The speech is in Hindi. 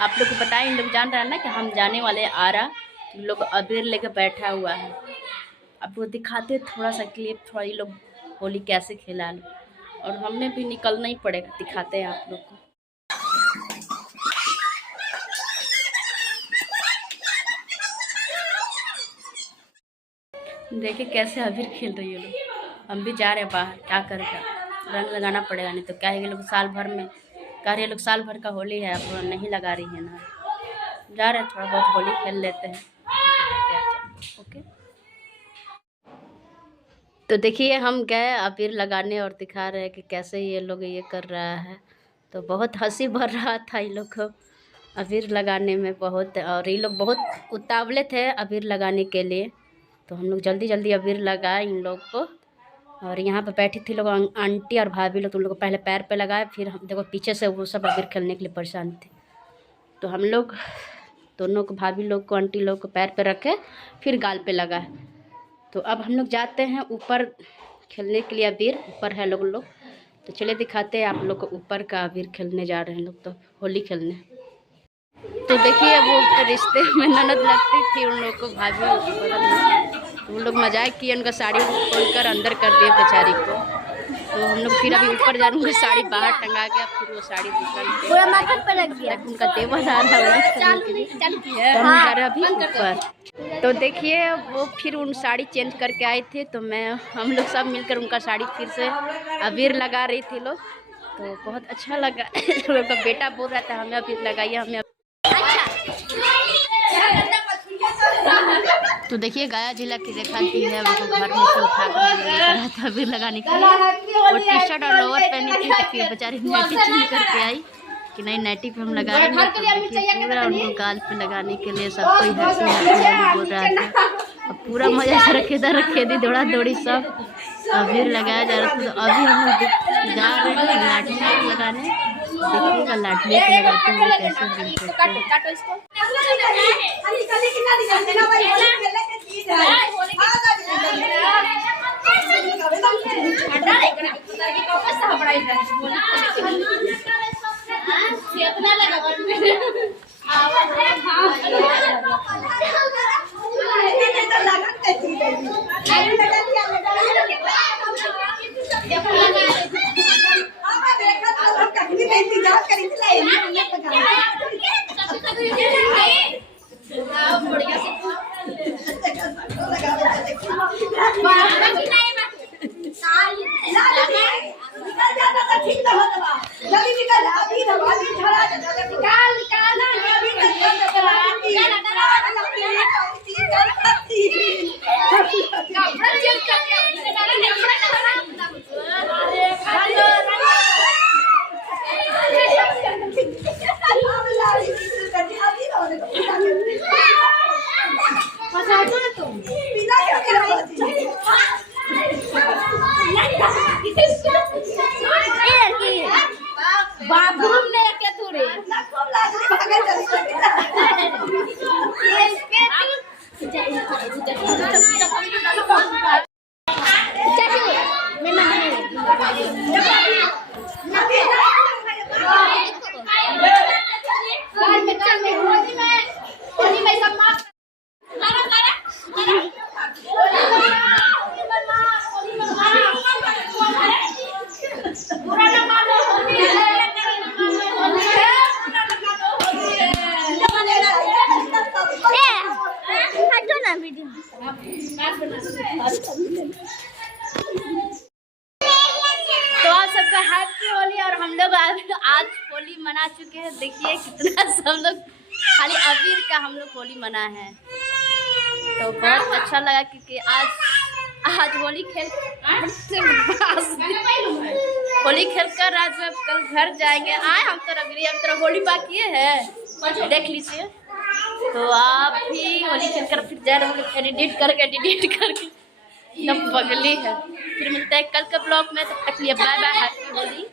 आप लोग को बताएं, इन लोग जान रहे हैं ना कि हम जाने वाले आ रहा, तो लोग अबीर लेकर बैठा हुआ है। अब वो दिखाते थोड़ा सा क्लिप, थोड़ा ये लोग होली कैसे खेला लो, और हमने भी निकलना ही पड़ेगा, दिखाते हैं आप लोग को। देखिए कैसे अबीर खेल रही है लोग। हम भी जा रहे हैं बाहर, क्या करेगा, रंग लगाना पड़ेगा, नहीं तो क्या है, ये लोग साल भर में कह रहे, लोग साल भर का होली है, अब नहीं लगा रही है ना। जा रहे हैं, थोड़ा बहुत होली खेल लेते हैं। ओके, तो देखिए हम गए अबीर लगाने और दिखा रहे हैं कि कैसे ये लोग ये कर रहा है। तो बहुत हंसी भर रहा था ये लोग को अबीर लगाने में बहुत, और ये लोग बहुत उतावले थे अबीर लगाने के लिए। तो हम लोग जल्दी जल्दी अबीर लगाए इन लोग को। और यहाँ पे बैठी थी लोग आंटी और भाभी लोग, तो उन लोग को पहले पैर पे लगाए, फिर हम देखो पीछे से वो सब अबीर खेलने के लिए परेशान थे। तो हम लोग दोनों को, भाभी लोग को, आंटी लोग को पैर पे रखे, फिर गाल पे लगाए। तो अब हम लोग जाते हैं ऊपर खेलने के लिए, अबीर ऊपर है लोग। तो चलिए दिखाते हैं आप लोग को, ऊपर का अबीर खेलने जा रहे हैं लोग, तो होली खेलने। तो देखिए वो रिश्ते में ननद लगती थी उन लोग को, भाभी बगल में, तो उन लोग मजाक किए, उनका साड़ी खोल कर अंदर कर दिए बेचारी को। तो हम लोग फिर अभी ऊपर जा रहे, उनका साड़ी बाहर टंगा गया, फिर वो साड़ी पूरा मार्केट पर लग गया, उनका देवर आ रहा है, तो हम जा रहे अभी ऊपर। तो देखिए वो फिर उन साड़ी चेंज करके आए थे, तो हम लोग सब मिलकर उनका साड़ी फिर से अबीर लगा रही थी लोग। तो बहुत अच्छा लगा। लोग का बेटा बोल रहा था हमें अबीर लगाइए, हमें। तो देखिए गाया जिला की दिखाती है, उनको घर में से उठा कर था अबीर लगाने के लिए, और टी शर्ट और लोअर पहनी थी, तो फिर बेचारी नाइटी चेंज करके आई कि नहीं नाइटी पे हम लगाएंगे। तो देखिए पूरा उनको गाल पे लगाने के लिए सब कोई हंसी बोल रहा था, अब पूरा मजा से रखे दी दौड़ा दौड़ी सब अबीर लगाया जा रहा था। तो अभी हम लोग जा रहे हैं लाठी लगाने, देखिएगा लाठी लगाते हुए कैसे बाथरूम ले के तुरे तो आप सबका हैप्पी होली। और हम लोग आज होली मना चुके हैं, देखिए कितना सब लोग खाली अबीर का हम लोग होली मना है। तो बहुत अच्छा लगा क्योंकि आज होली खेल कर आज कल घर जाएंगे। आए हम तो अबीर, हम तो होली बाकी है, देख लीजिए। तो आप भी होली खेल कर फिर जा रहे होंगे, एडिट करके एकदम बगली है। फिर मिलता है कल के ब्लॉग में, तब तक लिए बाय बाय, हैप्पी होली।